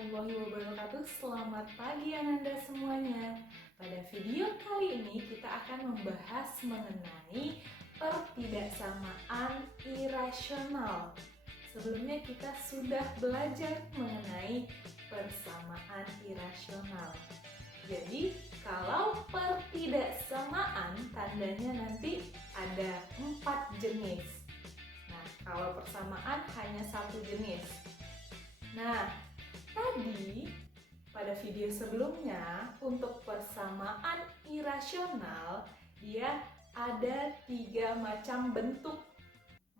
warahmatullahi wabarakatuh. Selamat pagi Ananda semuanya. Pada video kali ini kita akan membahas mengenai pertidaksamaan irasional. Sebelumnya kita sudah belajar mengenai persamaan irasional. Jadi kalau pertidaksamaan tandanya nanti ada 4 jenis. Nah, kalau persamaan hanya 1 jenis. Nah, tadi pada video sebelumnya untuk persamaan irasional dia ada 3 macam bentuk.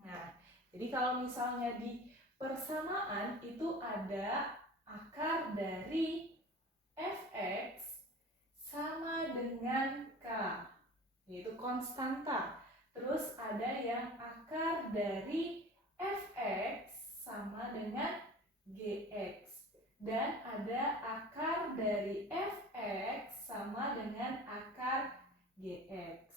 Nah, jadi kalau misalnya di persamaan itu ada akar dari fx sama dengan k, yaitu konstanta. Terus ada yang akar dari fx sama dengan gx, dan ada akar dari fx sama dengan akar gx.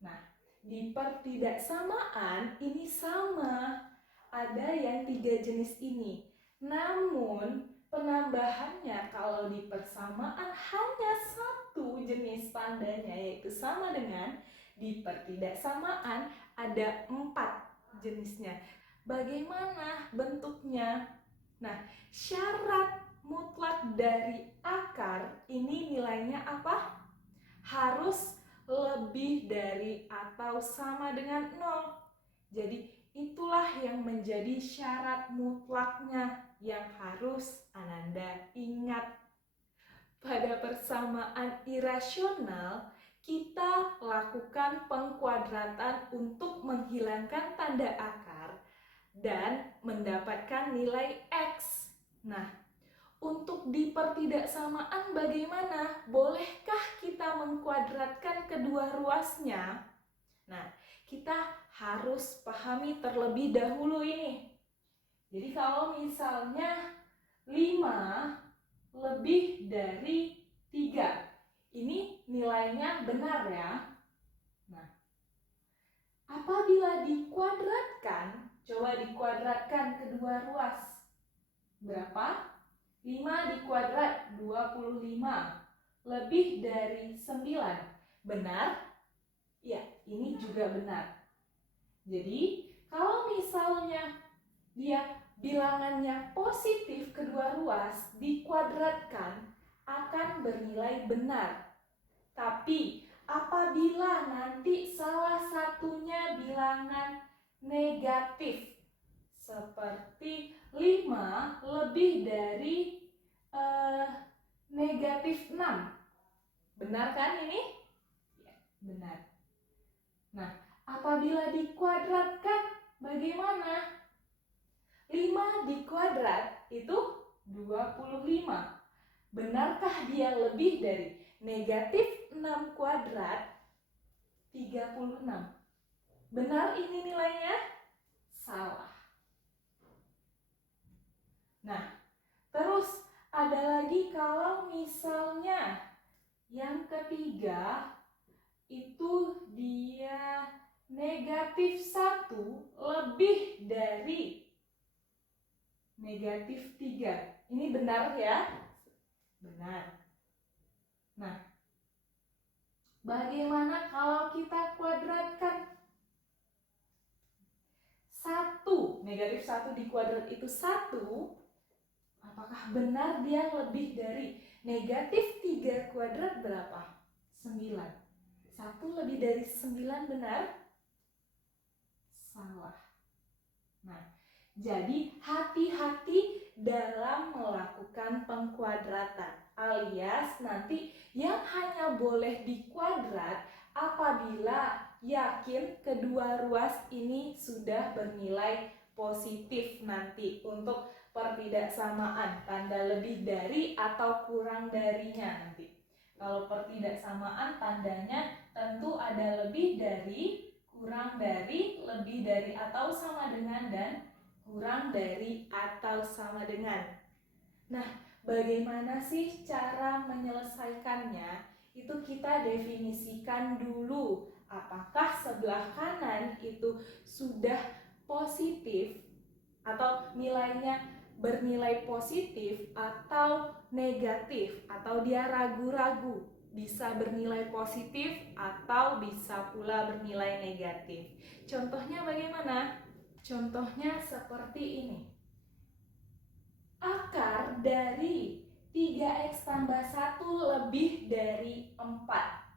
Nah, di pertidaksamaan ini sama, ada yang 3 jenis ini. Namun penambahannya kalau di persamaan hanya 1 jenis tandanya, yaitu sama dengan. Di pertidaksamaan ada 4 jenisnya. Bagaimana bentuknya? Nah, syarat mutlak dari akar ini nilainya apa? Harus lebih dari atau sama dengan 0. Jadi itulah yang menjadi syarat mutlaknya yang harus Ananda ingat. Pada persamaan irasional, kita lakukan pengkuadratan untuk menghilangkan tanda akar dan mendapatkan nilai X. Nah, untuk di pertidaksamaan bagaimana? Bolehkah kita mengkuadratkan kedua ruasnya? Nah, kita harus pahami terlebih dahulu ini. Jadi kalau misalnya 5 lebih dari 3, ini nilainya benar ya. Nah, apabila dikuadratkan, coba dikuadratkan kedua ruas. Berapa? 5 dikuadrat 25. Lebih dari 9. Benar? Ya, ini juga benar. Jadi, kalau misalnya dia bilangannya positif kedua ruas, dikuadratkan akan bernilai benar. Tapi, apabila nanti salah satunya bilangan negatif, seperti 5 lebih dari negatif 6. Benar kan ini? Ya, benar. Nah, apabila dikuadratkan bagaimana? 5 dikuadrat itu 25. Benarkah dia lebih dari negatif 6 kuadrat 36? Benar ini nilainya? Salah. Nah, terus ada lagi kalau misalnya yang ketiga itu dia negatif 1 lebih dari negatif 3. Ini benar ya? Benar. Nah, bagaimana kalau kita kuadratkan? 1, negatif 1 dikuadrat itu 1. Apakah benar dia lebih dari negatif 3 kuadrat berapa? 9. 1 lebih dari 9 benar? Salah. Nah, jadi hati-hati dalam melakukan pengkuadratan, alias nanti yang hanya boleh dikuadrat apabila yakin kedua ruas ini sudah bernilai positif nanti untuk pertidaksamaan, tanda lebih dari atau kurang darinya nanti. Kalau pertidaksamaan tandanya tentu ada lebih dari, kurang dari, lebih dari atau sama dengan, dan kurang dari atau sama dengan. Nah, bagaimana sih cara menyelesaikannya? Itu kita definisikan dulu. Apakah sebelah kanan itu sudah positif atau nilainya bernilai positif atau negatif, atau dia ragu-ragu, bisa bernilai positif atau bisa pula bernilai negatif. Contohnya bagaimana? Contohnya seperti ini. Akar dari 3x tambah 1 lebih dari 4.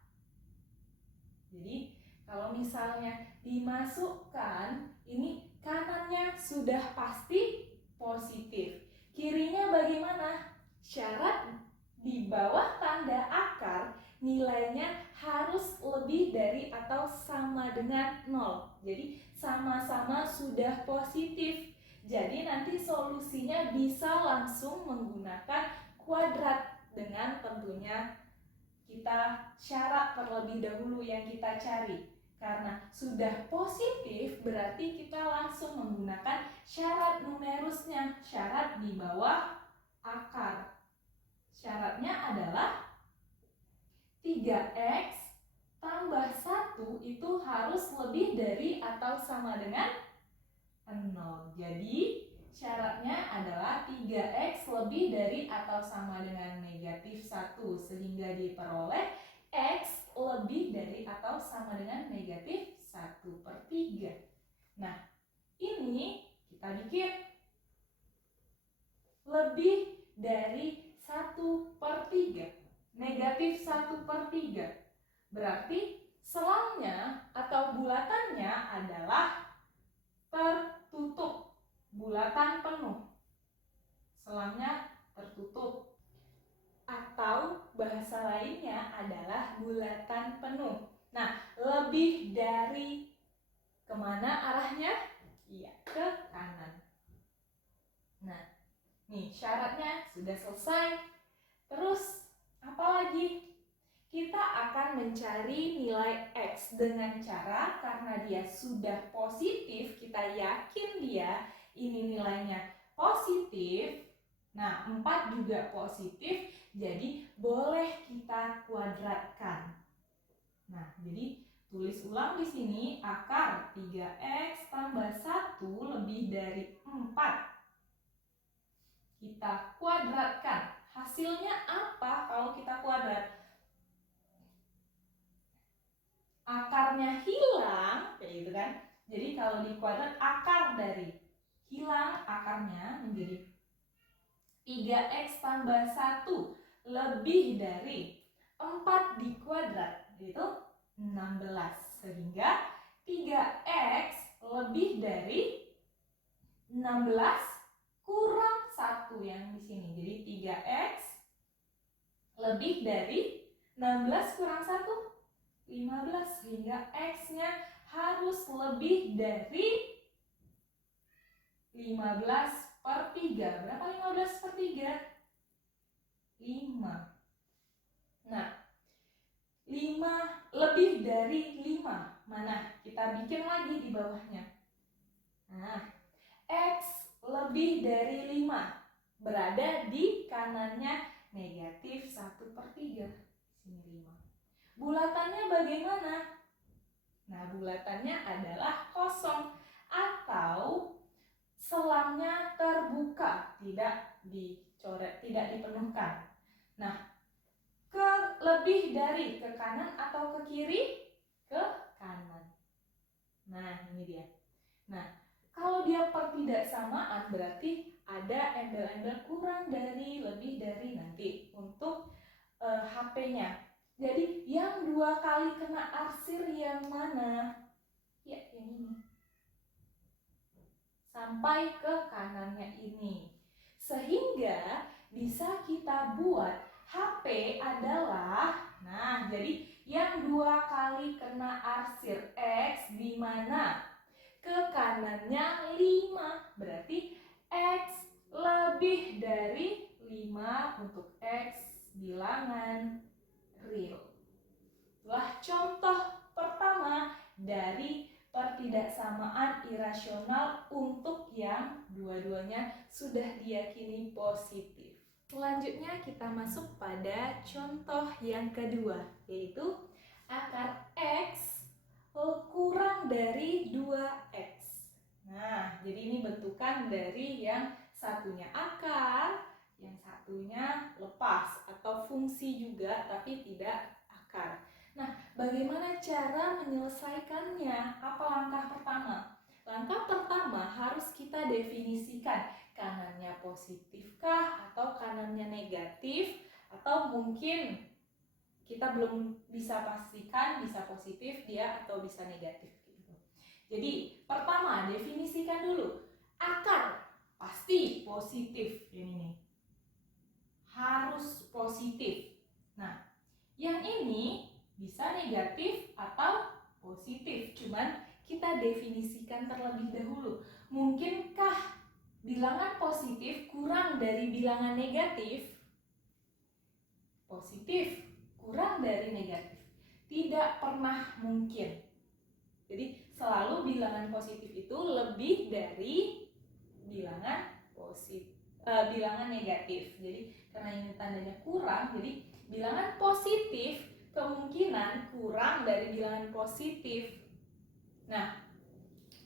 Jadi kalau misalnya dimasukkan, ini kanannya sudah pasti positif. Kirinya bagaimana? Syarat di bawah tanda akar nilainya harus lebih dari atau sama dengan 0. Jadi sama-sama sudah positif. Jadi nanti solusinya bisa langsung menggunakan kuadrat dengan tentunya kita syarat terlebih dahulu yang kita cari. Karena sudah positif berarti kita langsung menggunakan syarat numerusnya, syarat di bawah akar. Syaratnya adalah 3x tambah 1 itu harus lebih dari atau sama dengan 0. Jadi syaratnya adalah 3x lebih dari atau sama dengan negatif 1 sehingga diperoleh x lebih dari atau sama dengan negatif 1/3. Nah, ini kita bikin lebih dari 1/3. Negatif 1/3. Berarti selangnya atau bulatannya adalah tertutup, bulatan penuh. Selangnya tertutup. Atau bahasa lainnya adalah bulatan penuh. Nah, lebih dari kemana arahnya? Iya, ke kanan. Nah, nih syaratnya sudah selesai. Terus, apa lagi? Kita akan mencari nilai X dengan cara karena dia sudah positif, kita yakin dia ini nilainya positif. Nah, 4 juga positif, jadi boleh kita kuadratkan. Nah, jadi tulis ulang di sini akar 3x tambah 1 lebih dari 4. Kita kuadratkan. Hasilnya apa kalau kita kuadrat? Akarnya hilang, kayak gitu kan. Jadi kalau di kuadrat akar dari hilang akarnya menjadi 3x tambah 1 lebih dari 4 di kuadrat, yaitu 16. Sehingga 3x lebih dari 16 kurang 1 yang di sini. Jadi 3x lebih dari 16 kurang 1 15, sehingga X-nya harus lebih dari 15/3. Berapa 15/3? 5. Nah, 5 lebih dari 5. Mana? Kita bikin lagi di bawahnya. Nah, X lebih dari 5 berada di kanannya negatif 1/3. Sini 5. Bulatannya bagaimana? Nah, bulatannya adalah kosong atau selangnya terbuka, tidak dicoret, tidak dipenuhkan. Nah, lebih dari ke kanan atau ke kiri? Ke kanan. Nah, ini dia. Nah, kalau dia pertidaksamaan berarti ada embel-embel kurang dari, lebih dari nanti untuk HP-nya. Jadi yang 2 kali kena arsir yang mana? Ya, yang ini. Sampai ke kanannya ini. Sehingga bisa kita buat HP adalah, nah jadi yang 2 kali kena arsir X di mana? Ke kanannya 5. Berarti X lebih dari 5 untuk X bilangan real. Itulah contoh pertama dari pertidaksamaan irasional untuk yang dua-duanya sudah diyakini positif. Selanjutnya kita masuk pada contoh yang kedua, yaitu akar X kurang dari 2X. Nah, jadi ini bentukan dari yang satunya akar, yang satunya lepas atau fungsi juga tapi tidak akar. Nah, bagaimana cara menyelesaikannya? Apa langkah pertama? Langkah pertama harus kita definisikan kanannya positifkah atau kanannya negatif, atau mungkin kita belum bisa pastikan bisa positif dia atau bisa negatif gitu. Jadi pertama definisikan dulu. Akar pasti positif, ini harus positif. Nah, yang ini bisa negatif atau positif, cuman kita definisikan terlebih dahulu. Mungkinkah bilangan positif kurang dari bilangan negatif? Positif kurang dari negatif tidak pernah mungkin. Jadi selalu bilangan positif itu lebih dari bilangan bilangan negatif. Jadi karena ini tandanya kurang, jadi bilangan positif kemungkinan kurang dari bilangan positif. Nah,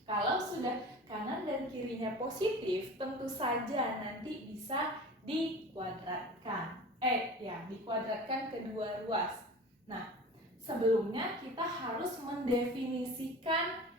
kalau sudah kanan dan kirinya positif, tentu saja nanti bisa dikuadratkan. Dikuadratkan kedua ruas. Nah, sebelumnya kita harus mendefinisikan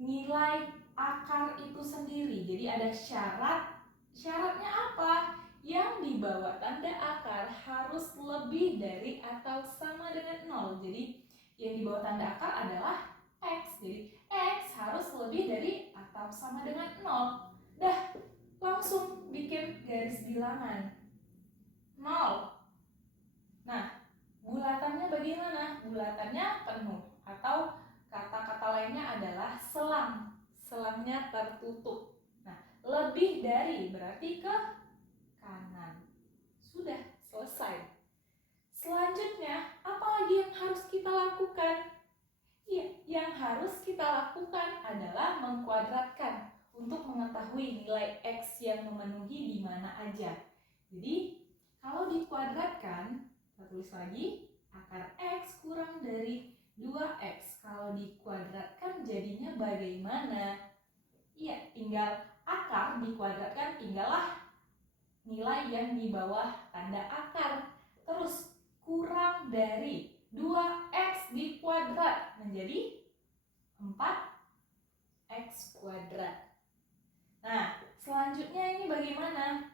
nilai akar itu sendiri. Jadi ada syaratnya apa? Yang di bawah tanda akar harus lebih dari atau sama dengan 0. Jadi yang di bawah tanda akar adalah X. Jadi X harus lebih dari atau sama dengan 0. Dah, langsung bikin garis bilangan 0. Nah, bulatannya bagaimana? Bulatannya penuh, atau kata-kata lainnya adalah selang. Selangnya tertutup. Nah, lebih dari berarti ke kanan. Sudah selesai. Selanjutnya, apa lagi yang harus kita lakukan? Ya, yang harus kita lakukan adalah mengkuadratkan untuk mengetahui nilai X yang memenuhi di mana aja. Jadi, kalau dikuadratkan, kita tulis lagi, akar X kurang dari 2X. Kalau dikuadratkan jadinya bagaimana? Iya, tinggal akar dikuadratkan, tinggallah nilai yang di bawah tanda akar. Terus kurang dari 2X dikuadrat menjadi 4X kuadrat. Nah, selanjutnya ini bagaimana?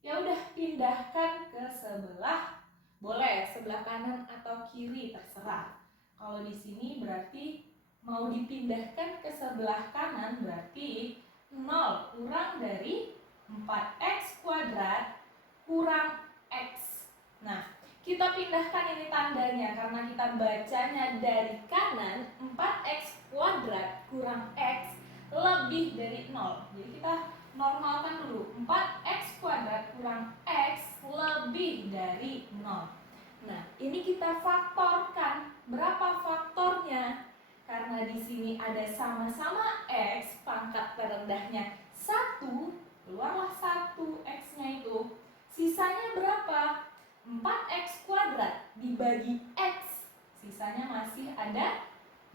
Ya udah, pindahkan ke sebelah, boleh sebelah kanan atau kiri terserah. Kalau di sini berarti mau dipindahkan ke sebelah kanan, berarti 0 kurang dari 4X kuadrat kurang X. Nah, kita pindahkan ini tandanya karena kita bacanya dari kanan. 4X kuadrat kurang X lebih dari 0. Jadi kita normalkan dulu. 4X kuadrat kurang X lebih dari 0. Nah, ini kita faktorkan. Berapa faktornya? Karena di sini ada sama-sama X, pangkat terendahnya 1, keluarlah 1 X-nya itu. Sisanya berapa? 4X kuadrat dibagi X. Sisanya masih ada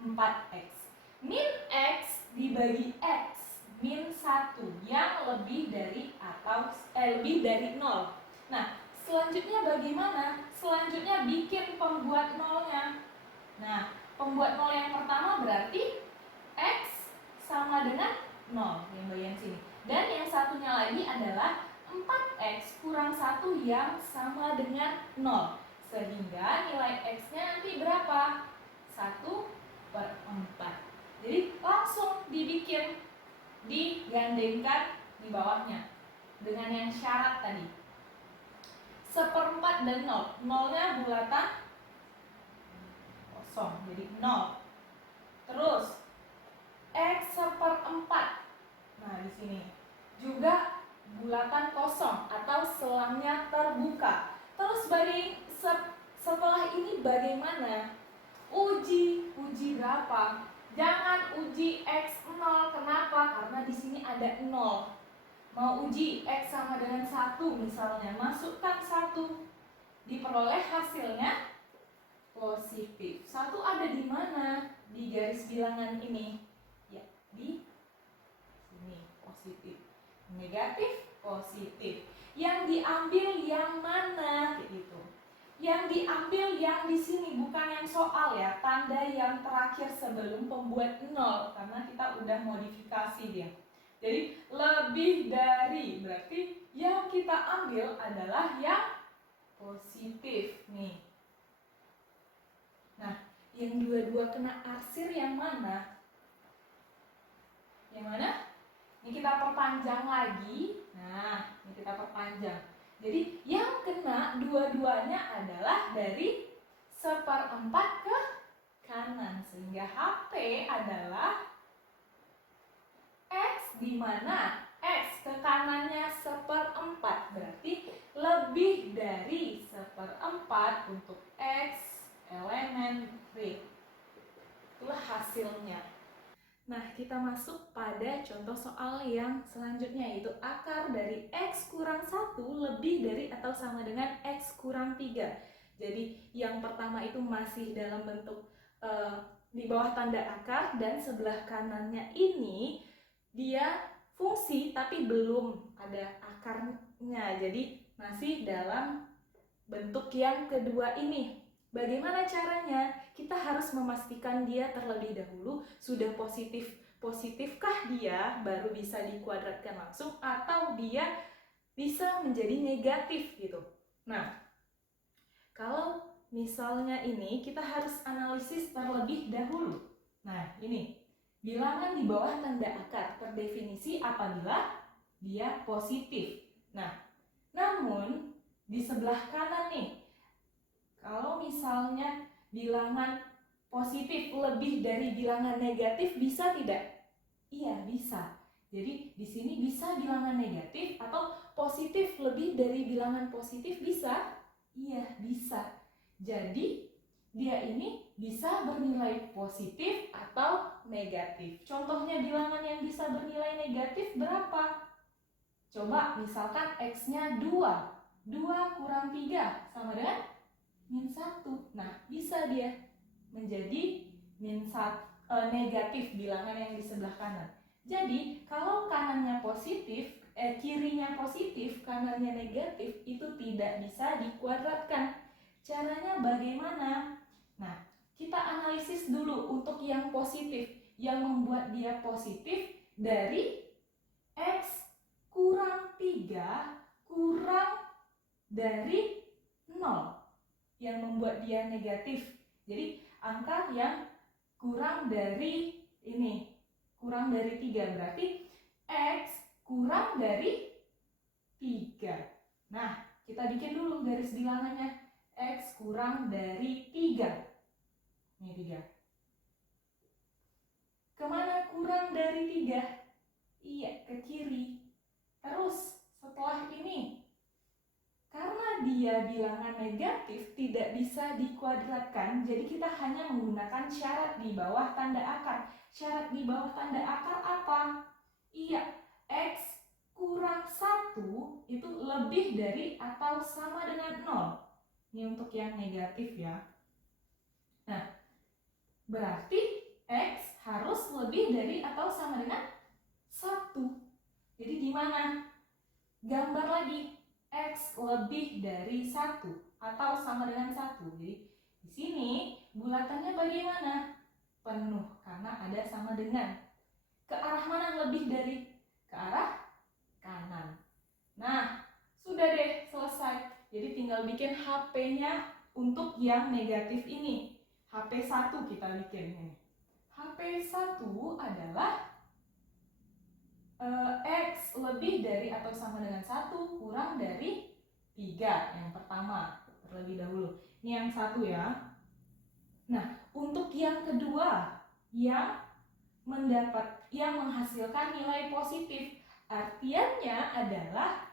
4X. Min X dibagi X, min 1 yang lebih dari atau lebih dari 0. Nah, selanjutnya bagaimana? Selanjutnya bikin pembuat nolnya. Nah, pembuat nol yang pertama berarti X sama dengan 0 yang bagian sini. Dan yang satunya lagi adalah 4X kurang 1 yang sama dengan 0. Sehingga nilai X-nya nanti berapa? 1/4. Jadi langsung dibikin, digandengkan di bawahnya dengan yang syarat tadi. 1/4 dan 0. 0-nya bulatan kosong, jadi 0. Terus X 1/4. Nah, di sini juga bulatan kosong atau selangnya terbuka. Terus setelah ini bagaimana? Uji berapa? Jangan uji X 0. Kenapa? Karena di sini ada 0. Mau uji X sama dengan 1 misalnya, masukkan 1. Diperoleh hasilnya positif. 1 ada di mana? Di garis bilangan ini. Ya, di sini positif. Negatif positif. Yang diambil yang mana? Gitu. Yang diambil yang di sini, bukan yang soal ya, tanda yang terakhir sebelum pembuat nol, karena kita udah modifikasi dia. Jadi lebih dari, berarti yang kita ambil adalah yang positif nih. Nah, yang dua-dua kena arsir yang mana? Yang mana? Ini kita perpanjang lagi. Nah, ini kita perpanjang. Jadi yang kena dua-duanya adalah dari 1/4 ke kanan. Sehingga HP adalah X, di mana X ke kanannya 1/4. Berarti lebih dari 1/4 untuk X elemen V. Itulah hasilnya. Nah, kita masuk pada contoh soal yang selanjutnya, yaitu akar dari X kurang 1 lebih dari atau sama dengan X kurang 3. Jadi yang pertama itu masih dalam bentuk di bawah tanda akar, dan sebelah kanannya ini dia fungsi tapi belum ada akarnya. Jadi masih dalam bentuk yang kedua ini. Bagaimana caranya? Kita harus memastikan dia terlebih dahulu sudah positifkah dia, baru bisa dikuadratkan langsung, atau dia bisa menjadi negatif gitu. Nah, kalau misalnya ini kita harus analisis terlebih dahulu. Nah, ini bilangan di bawah tanda akar terdefinisi apabila dia positif. Nah, namun di sebelah kanan nih, kalau misalnya bilangan positif lebih dari bilangan negatif, bisa tidak? Iya, bisa. Jadi di sini bisa bilangan negatif atau positif lebih dari bilangan positif, bisa? Iya, bisa. Jadi dia ini bisa bernilai positif atau negatif. Contohnya bilangan yang bisa bernilai negatif berapa? Coba misalkan X-nya 2. 2 kurang 3 sama dengan -1. Nah, bisa dia menjadi negatif bilangan yang di sebelah kanan. Jadi, kalau kanannya positif, kirinya positif, kanannya negatif, itu tidak bisa dikuadratkan. Caranya bagaimana? Nah, kita analisis dulu untuk yang positif. Yang membuat dia positif dari X kurang 3 kurang dari 0. Yang membuat dia negatif. Jadi angka yang kurang dari ini, kurang dari 3, berarti X kurang dari 3. Nah, kita bikin dulu garis bilangannya. X kurang dari 3. Ini 3. Kemana kurang dari 3? Iya, ke kiri. Terus setelah ini, karena dia bilangan negatif tidak bisa dikuadratkan, jadi kita hanya menggunakan syarat di bawah tanda akar. Syarat di bawah tanda akar apa? Iya, X kurang 1 itu lebih dari atau sama dengan 0. Ini untuk yang negatif ya. Nah, berarti X harus lebih dari atau sama dengan 1. Jadi gimana? Gambar lagi. X lebih dari 1 atau sama dengan 1. Jadi di sini bulatannya bagaimana? Penuh, karena ada sama dengan. Ke arah mana lebih dari? Ke arah kanan. Nah, sudah deh selesai. Jadi tinggal bikin HP-nya untuk yang negatif ini. HP1 kita bikin ini. HP1 adalah X lebih dari atau sama dengan 1 kurang dari 3. Yang pertama, terlebih dahulu. Ini yang 1 ya. Nah, untuk yang kedua, yang menghasilkan nilai positif, artiannya adalah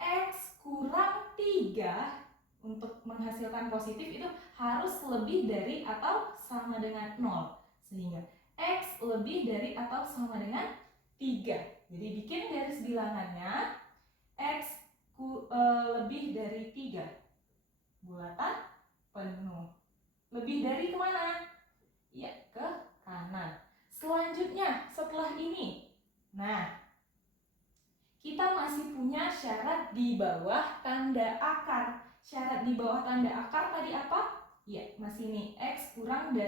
X kurang 3 untuk menghasilkan positif itu harus lebih dari atau sama dengan 0. Sehingga X lebih dari atau sama dengan 3. Jadi bikin garis bilangannya. X lebih dari 3. Bulatan penuh. Lebih dari kemana? Ya, ke kanan. Selanjutnya, setelah ini. Nah, kita masih punya syarat di bawah tanda akar. Syarat di bawah tanda akar tadi apa? Ya, masih nih X kurang 1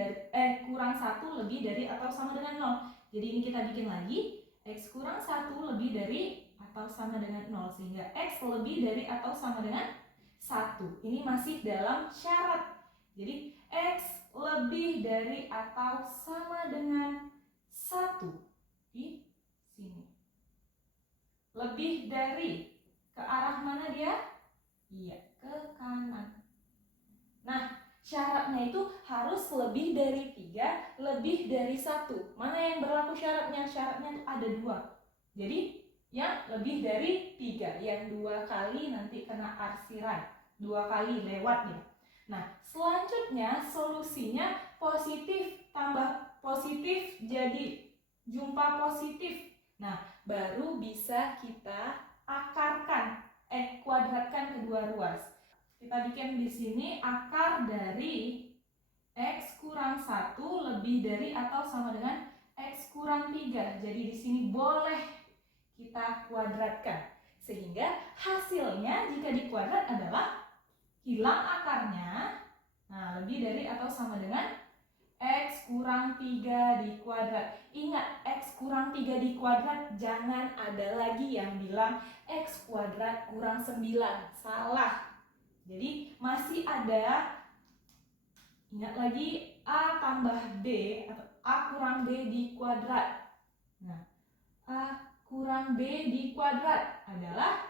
lebih dari atau sama dengan 0. Jadi ini kita bikin lagi, X kurang 1 lebih dari atau sama dengan 0. Sehingga X lebih dari atau sama dengan 1. Ini masih dalam syarat. Jadi X lebih dari atau sama dengan 1. Di sini. Lebih dari, ke arah mana dia? Iya, ke kanan. Nah, syaratnya itu harus lebih dari 3, lebih dari 1. Mana yang berlaku syaratnya? Syaratnya itu ada 2. Jadi, yang lebih dari 3. Yang 2 kali nanti kena arsiran. 2 kali lewat ya. Nah, selanjutnya solusinya positif tambah positif jadi jumpa positif. Nah, baru bisa kita akarkan, kuadratkan kedua ruas. Kita bikin di sini akar dari X kurang 1 lebih dari atau sama dengan X kurang 3. Jadi di sini boleh kita kuadratkan. Sehingga hasilnya jika dikuadrat adalah hilang akarnya. Nah, lebih dari atau sama dengan X kurang 3 dikuadrat. Ingat, X kurang 3 dikuadrat, jangan ada lagi yang bilang X kuadrat kurang 9. Salah. Jadi masih ada, ingat lagi, A tambah B atau A kurang B dikuadrat. Nah, A kurang B dikuadrat adalah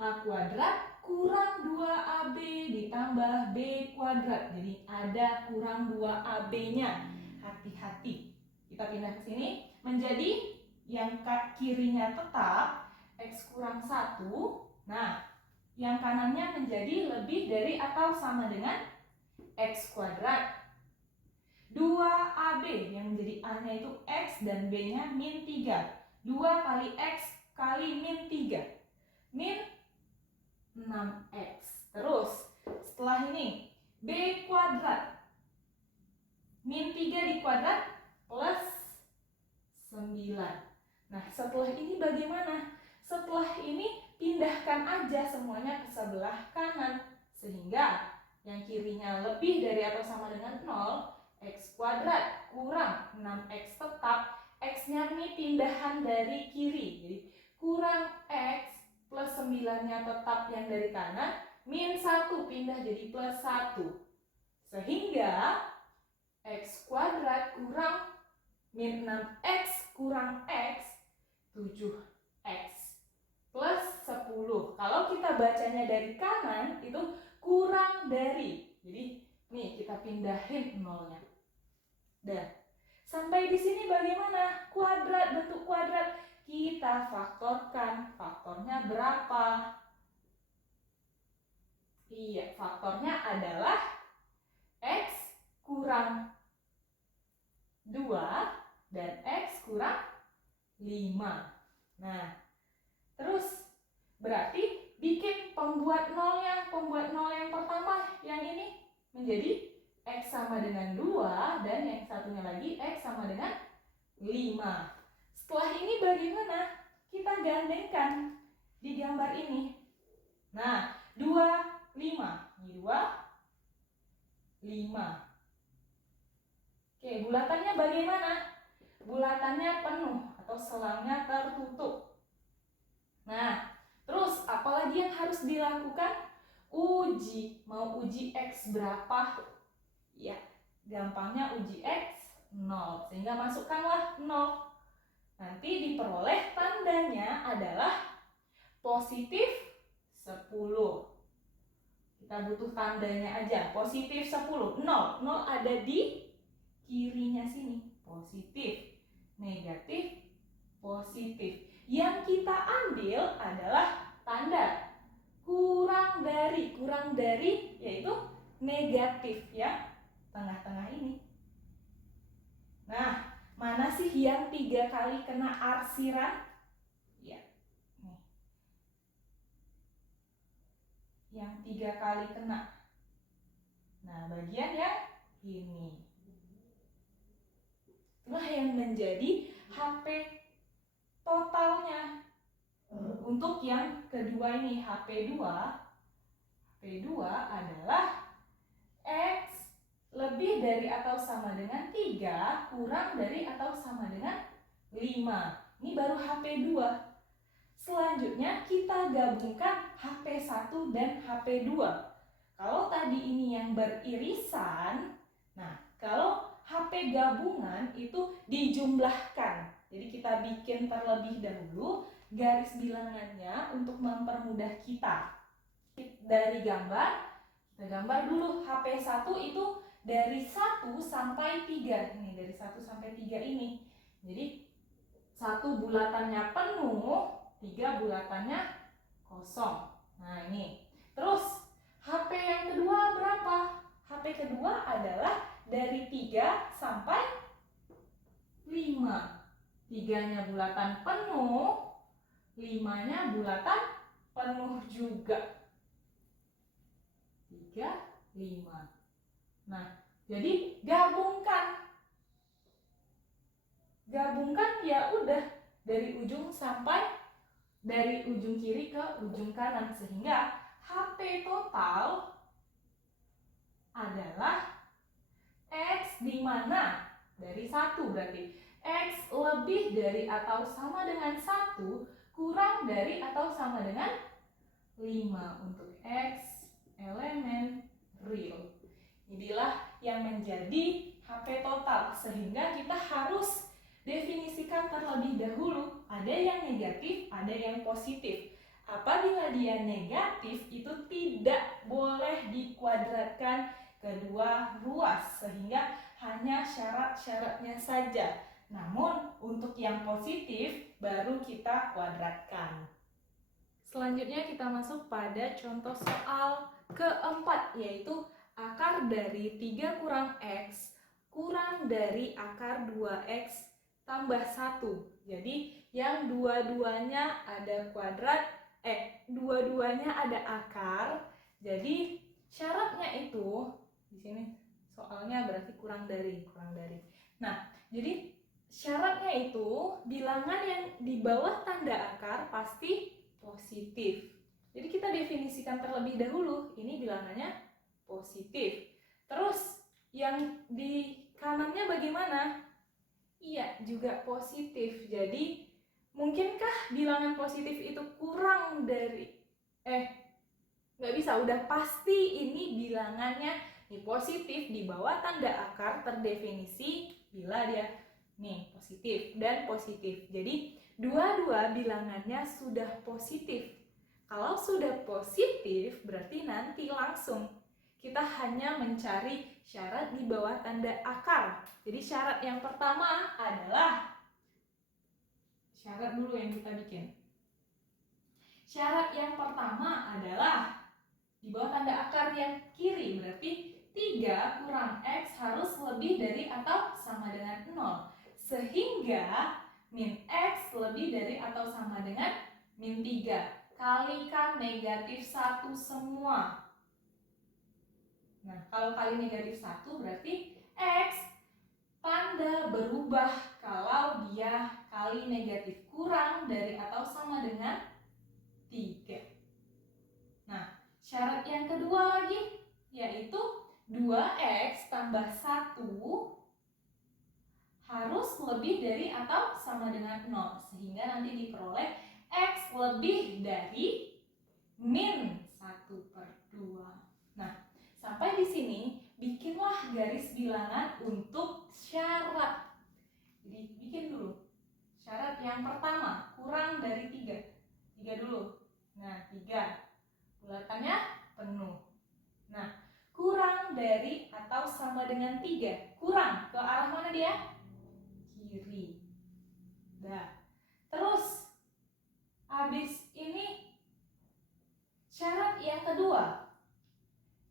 A kuadrat kurang 2AB ditambah B kuadrat. Jadi ada kurang 2AB-nya. Hati-hati. Kita pindah ke sini. Menjadi yang kirinya tetap X kurang 1. Nah, yang kanannya menjadi lebih dari atau sama dengan X kuadrat. 2AB yang menjadi A-nya itu X dan B-nya min 3. 2 kali X kali min 3. Min 6X. Terus setelah ini B kuadrat min 3 dikuadrat plus 9. Nah, setelah ini bagaimana? Setelah ini pindahkan aja semuanya ke sebelah kanan. Sehingga yang kirinya lebih dari atau sama dengan 0, X kuadrat kurang 6X tetap. X-nya ini pindahan dari kiri. Jadi kurang X plus 9-nya tetap yang dari kanan, min 1 pindah jadi plus 1. Sehingga X kuadrat kurang min 6X kurang X, 7X plus 10. Kalau kita bacanya dari kanan, itu kurang dari. Jadi, nih kita pindahin nolnya. Dan sampai di sini bagaimana? Kuadrat, bentuk kuadrat. Kita faktorkan. Faktornya berapa? Iya, faktornya adalah X kurang 2 dan X kurang 5. Nah, terus berarti bikin pembuat nolnya. Pembuat nol yang pertama, yang ini menjadi X sama dengan 2 dan yang satunya lagi X sama dengan 5. Setelah ini bagaimana? Kita gandengkan di gambar ini. Nah, 2, 5. Ini 2, 5. Oke, bulatannya bagaimana? Bulatannya penuh atau selangnya tertutup. Nah, terus apalagi yang harus dilakukan? Uji. Mau uji X berapa? Ya, gampangnya uji X 0. Sehingga masukkanlah 0. Nanti diperoleh tandanya adalah positif 10. Kita butuh tandanya aja. Positif 10. 0. 0 ada di kirinya sini. Positif, negatif, positif. Yang kita ambil adalah tanda kurang dari. Kurang dari yaitu negatif ya. Tengah-tengah ini. Nah, mana sih yang 3 kali kena arsiran? Ya, nih. Yang 3 kali kena. Nah, bagian yang ini. Itulah yang menjadi HP totalnya. Untuk yang kedua ini HP2 adalah X lebih dari atau sama dengan 3 kurang dari atau sama dengan 5. Ini baru HP2. Selanjutnya kita gabungkan HP1 dan HP2. Kalau tadi ini yang beririsan, nah kalau HP gabungan itu dijumlahkan. Jadi kita bikin terlebih dahulu garis bilangannya untuk mempermudah kita. Dari gambar, kita gambar dulu HP1 itu dari 1 sampai 3. Ini dari 1 sampai 3 ini. Jadi 1 bulatannya penuh, 3 bulatannya kosong. Nah ini. Terus HP yang kedua berapa? HP kedua adalah dari 3 sampai 5. 3-nya bulatan penuh, 5-nya bulatan penuh juga. 3, 5. Nah, jadi gabungkan ya udah dari ujung kiri ke ujung kanan, sehingga HP total adalah X di mana dari 1 berarti X lebih dari atau sama dengan 1 kurang dari atau sama dengan 5 untuk X elemen real. Inilah yang menjadi HP total, sehingga kita harus definisikan terlebih dahulu. Ada yang negatif, ada yang positif. Apabila dia negatif, itu tidak boleh dikuadratkan kedua ruas, sehingga hanya syarat-syaratnya saja. Namun untuk yang positif baru kita kuadratkan. Selanjutnya kita masuk pada contoh soal keempat, yaitu akar dari 3 kurang X kurang dari akar 2X tambah 1. Jadi yang dua-duanya ada kuadrat, dua-duanya ada akar. Jadi syaratnya itu di sini soalnya berarti kurang dari. Nah, jadi syaratnya itu bilangan yang di bawah tanda akar pasti positif. Jadi kita definisikan terlebih dahulu, ini bilangannya positif. Terus yang di kanannya bagaimana? Iya, juga positif. Jadi mungkinkah bilangan positif itu kurang dari nggak bisa, udah pasti ini bilangannya ini positif di bawah tanda akar terdefinisi bila dia nih positif dan positif. Jadi dua-dua bilangannya sudah positif. Kalau sudah positif berarti nanti langsung kita hanya mencari syarat di bawah tanda akar. Jadi syarat yang pertama adalah syarat dulu yang kita bikin. Syarat yang pertama adalah di bawah tanda akar yang kiri, berarti 3 kurang X harus lebih dari atau sama dengan 0. Sehingga min X lebih dari atau sama dengan min 3. Kalikan negatif 1 semua. Nah, kalau kali negatif 1 berarti X tanda berubah kalau dia kali negatif kurang dari atau sama dengan 3. Nah, syarat yang kedua lagi yaitu 2X tambah 1 harus lebih dari atau sama dengan 0, sehingga nanti diperoleh X lebih dari min 1/2. Nah, sampai di sini bikinlah garis bilangan untuk syarat. Jadi bikin dulu syarat yang pertama, kurang dari 3. 3 dulu. Nah, 3 bulatannya penuh. Nah, kurang dari atau sama dengan 3. Kurang ke arah mana dia? Kiri. Nah, terus habis ini syarat yang kedua,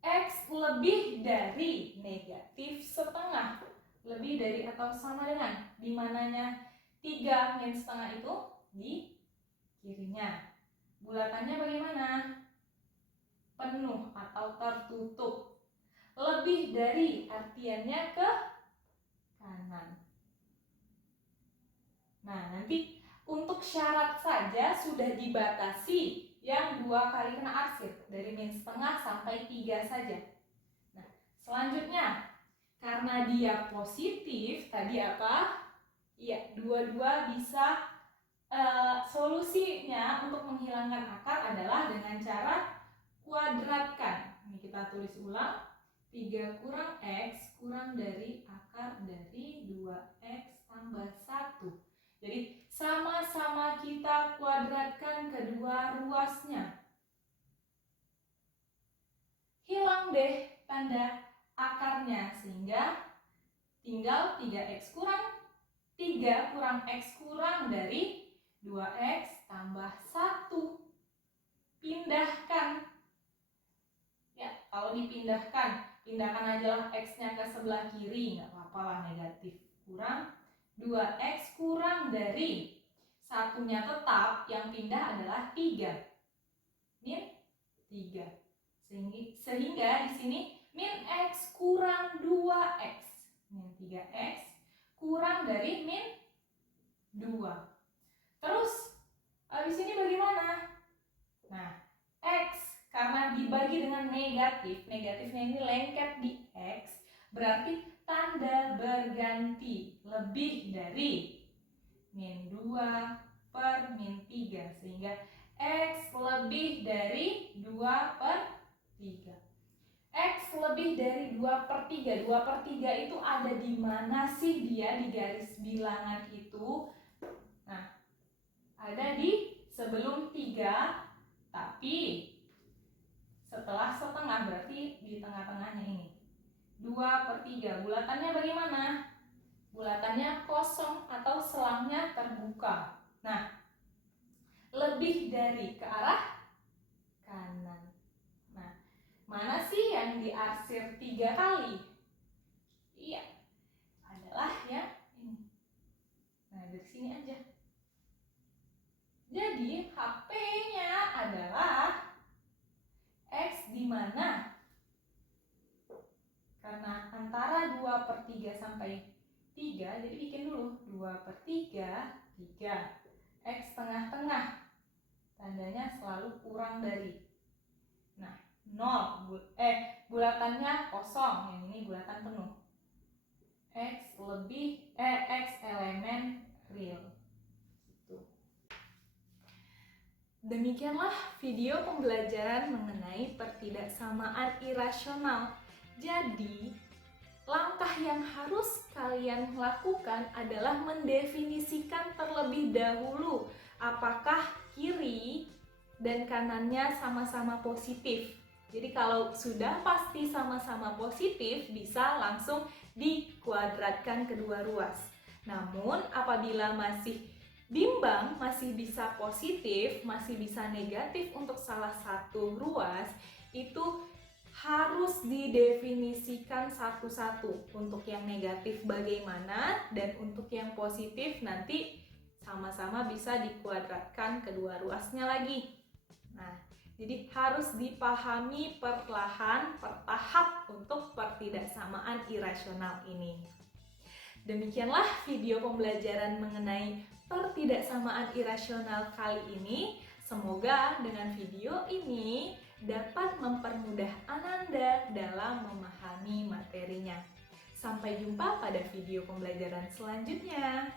X lebih dari negatif setengah. Lebih dari atau sama dengan, di mananya 3 min setengah itu di kirinya. Bulatannya bagaimana? Penuh atau tertutup. Lebih dari artiannya ke kanan. Nah, nanti Untuk syarat saja sudah dibatasi yang 2 kali kena arsir, dari min setengah sampai 3 saja. Nah, selanjutnya, karena dia positif, tadi apa? Iya, dua-dua bisa solusinya untuk menghilangkan akar adalah dengan cara kuadratkan. Ini kita tulis ulang. 3 kurang X kurang dari akar dari 2X tambah 1. Jadi sama-sama kita kuadratkan kedua ruasnya. Hilang deh tanda akarnya, sehingga tinggal 3X kurang 3 kurang X kurang dari 2X tambah 1. Pindahkan. Ya, kalau dipindahkan, pindahkan aja lah X-nya ke sebelah kiri, nggak apa-apa lah, negatif. Kurang 2X kurang dari satunya tetap, yang pindah adalah 3. Min 3. Sehingga di sini min X kurang 2X. Min 3X kurang dari min 2. Terus, di sini bagaimana? Nah, X karena dibagi dengan negatif, negatifnya ini lengket di X, berarti tanda berganti lebih dari min 2 per min 3, sehingga X lebih dari 2 per 3. X lebih dari 2 per 3. 2 per 3 itu ada di mana sih dia di garis bilangan itu? Nah, ada di sebelum 3, tapi setelah setengah, berarti di tengah-tengahnya ini. 2 per 3, bulatannya bagaimana? Bulatannya kosong atau selangnya terbuka. Nah, lebih dari ke arah kanan. Nah, mana sih yang diarsir 3 kali? Iya, adalah yang ini. Nah, dari sini aja. Jadi, HP-nya adalah X di mana? Karena antara 2 per 3 sampai 3, jadi bikin dulu. 2 per 3, 3. X tengah-tengah. Tandanya selalu kurang dari. Nah, 0. Bulatannya kosong. Yang ini bulatan penuh. X elemen real. Demikianlah video pembelajaran mengenai pertidaksamaan irasional. Jadi, langkah yang harus kalian lakukan adalah mendefinisikan terlebih dahulu apakah kiri dan kanannya sama-sama positif. Jadi kalau sudah pasti sama-sama positif, bisa langsung dikuadratkan kedua ruas. Namun apabila masih bimbang, masih bisa positif, masih bisa negatif untuk salah satu ruas, itu harus didefinisikan satu-satu. Untuk yang negatif bagaimana, dan untuk yang positif nanti sama-sama bisa dikuadratkan kedua ruasnya lagi. Nah, jadi harus dipahami perlahan, bertahap untuk pertidaksamaan irasional ini. Demikianlah video pembelajaran mengenai pertidaksamaan irasional kali ini. Semoga dengan video ini dapat mempermudah Ananda dalam memahami materinya. Sampai jumpa pada video pembelajaran selanjutnya.